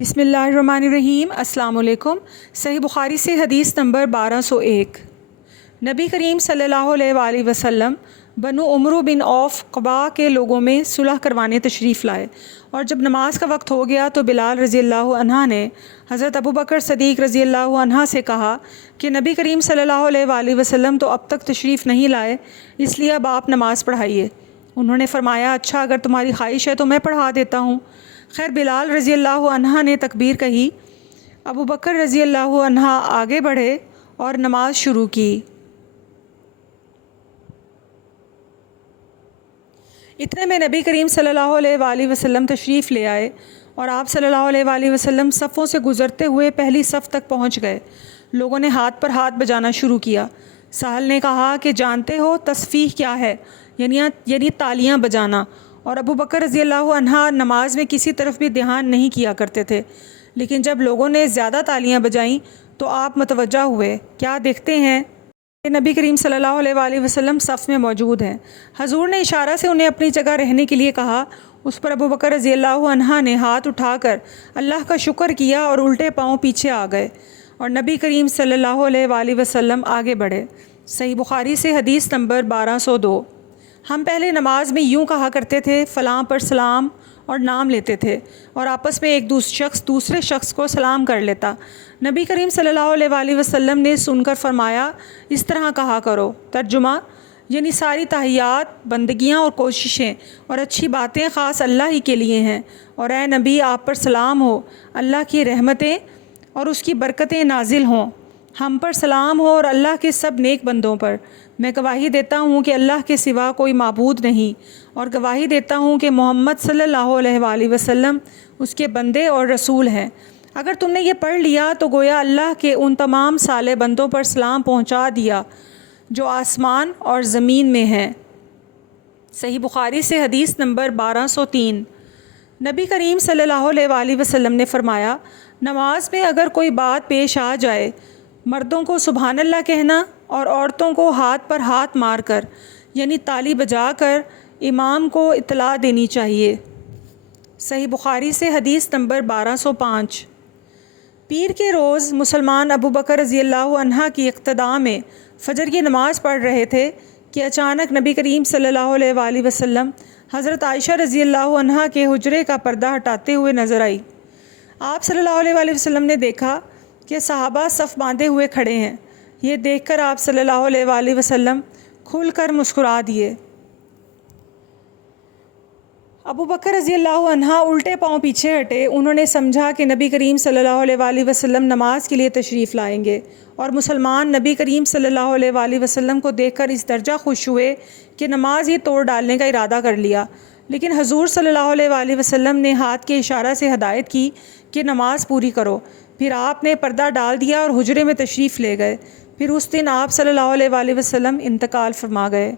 بسم اللہ الرحمن الرحیم۔ السلام علیکم۔ صحیح بخاری سے حدیث نمبر 1201۔ نبی کریم صلی اللہ علیہ وآلہ وسلم بنو عمرو بن عوف قباء کے لوگوں میں صلح کروانے تشریف لائے، اور جب نماز کا وقت ہو گیا تو بلال رضی اللہ عنہ نے حضرت ابوبکر صدیق رضی اللہ عنہ سے کہا کہ نبی کریم صلی اللہ علیہ وآلہ وسلم تو اب تک تشریف نہیں لائے، اس لیے اب آپ نماز پڑھائیے۔ انہوں نے فرمایا، اچھا اگر تمہاری خواہش ہے تو میں پڑھا دیتا ہوں۔ خیر بلال رضی اللہ عنہ نے تکبیر کہی، ابوبکر رضی اللہ عنہ آگے بڑھے اور نماز شروع کی۔ اتنے میں نبی کریم صلی اللہ علیہ وآلہ وسلم تشریف لے آئے، اور آپ صلی اللہ علیہ وآلہ وسلم صفوں سے گزرتے ہوئے پہلی صف تک پہنچ گئے۔ لوگوں نے ہاتھ پر ہاتھ بجانا شروع کیا۔ سہل نے کہا کہ جانتے ہو تصفیح کیا ہے؟ یعنی تالیاں بجانا۔ اور ابوبکر رضی اللہ عنہ نماز میں کسی طرف بھی دھیان نہیں کیا کرتے تھے، لیکن جب لوگوں نے زیادہ تالیاں بجائیں تو آپ متوجہ ہوئے، کیا دیکھتے ہیں کہ نبی کریم صلی اللہ علیہ وآلہ وسلم صف میں موجود ہیں۔ حضور نے اشارہ سے انہیں اپنی جگہ رہنے کے لیے کہا۔ اس پر ابوبکر رضی اللہ عنہ نے ہاتھ اٹھا کر اللہ کا شکر کیا اور الٹے پاؤں پیچھے آ گئے، اور نبی کریم صلی اللہ علیہ وآلہ وسلم آگے بڑھے۔ صحیح بخاری سے حدیث نمبر 1202۔ ہم پہلے نماز میں یوں کہا کرتے تھے، فلاں پر سلام، اور نام لیتے تھے، اور آپس میں ایک شخص دوسرے شخص کو سلام کر لیتا۔ نبی کریم صلی اللہ علیہ وآلہ وسلم نے سن کر فرمایا، اس طرح کہا کرو۔ ترجمہ، یعنی ساری تحیات، بندگیاں اور کوششیں اور اچھی باتیں خاص اللہ ہی کے لیے ہیں، اور اے نبی آپ پر سلام ہو، اللہ کی رحمتیں اور اس کی برکتیں نازل ہوں، ہم پر سلام ہو اور اللہ کے سب نیک بندوں پر۔ میں گواہی دیتا ہوں کہ اللہ کے سوا کوئی معبود نہیں، اور گواہی دیتا ہوں کہ محمد صلی اللہ علیہ وآلہ وسلم اس کے بندے اور رسول ہیں۔ اگر تم نے یہ پڑھ لیا تو گویا اللہ کے ان تمام صالح بندوں پر سلام پہنچا دیا جو آسمان اور زمین میں ہیں۔ صحیح بخاری سے حدیث نمبر 1203۔ نبی کریم صلی اللہ علیہ وآلہ وسلم نے فرمایا، نماز میں اگر کوئی بات پیش آ جائے، مردوں کو سبحان اللہ کہنا اور عورتوں کو ہاتھ پر ہاتھ مار کر یعنی تالی بجا کر امام کو اطلاع دینی چاہیے۔ صحیح بخاری سے حدیث نمبر 1205۔ پیر کے روز مسلمان ابوبکر رضی اللہ عنہ کی اقتداء میں فجر کی نماز پڑھ رہے تھے کہ اچانک نبی کریم صلی اللہ علیہ وآلہ وسلم حضرت عائشہ رضی اللہ عنہ کے حجرے کا پردہ ہٹاتے ہوئے نظر آئی۔ آپ صلی اللہ علیہ وآلہ وسلم نے دیکھا کہ صحابہ صف باندھے ہوئے کھڑے ہیں۔ یہ دیکھ کر آپ صلی اللہ علیہ وآلہ وسلم کھل کر مسکرا دیے۔ ابوبکر رضی اللہ عنہ الٹے پاؤں پیچھے ہٹے۔ انہوں نے سمجھا کہ نبی کریم صلی اللہ علیہ وآلہ وسلم نماز کے لیے تشریف لائیں گے، اور مسلمان نبی کریم صلی اللہ علیہ وآلہ وسلم کو دیکھ کر اس درجہ خوش ہوئے کہ نماز ہی توڑ ڈالنے کا ارادہ کر لیا۔ لیکن حضور صلی اللہ علیہ وآلہ وسلم نے ہاتھ کے اشارہ سے ہدایت کی کہ نماز پوری کرو۔ پھر آپ نے پردہ ڈال دیا اور حجرے میں تشریف لے گئے۔ پھر اس دن آپ صلی اللہ علیہ وآلہ وسلم انتقال فرما گئے۔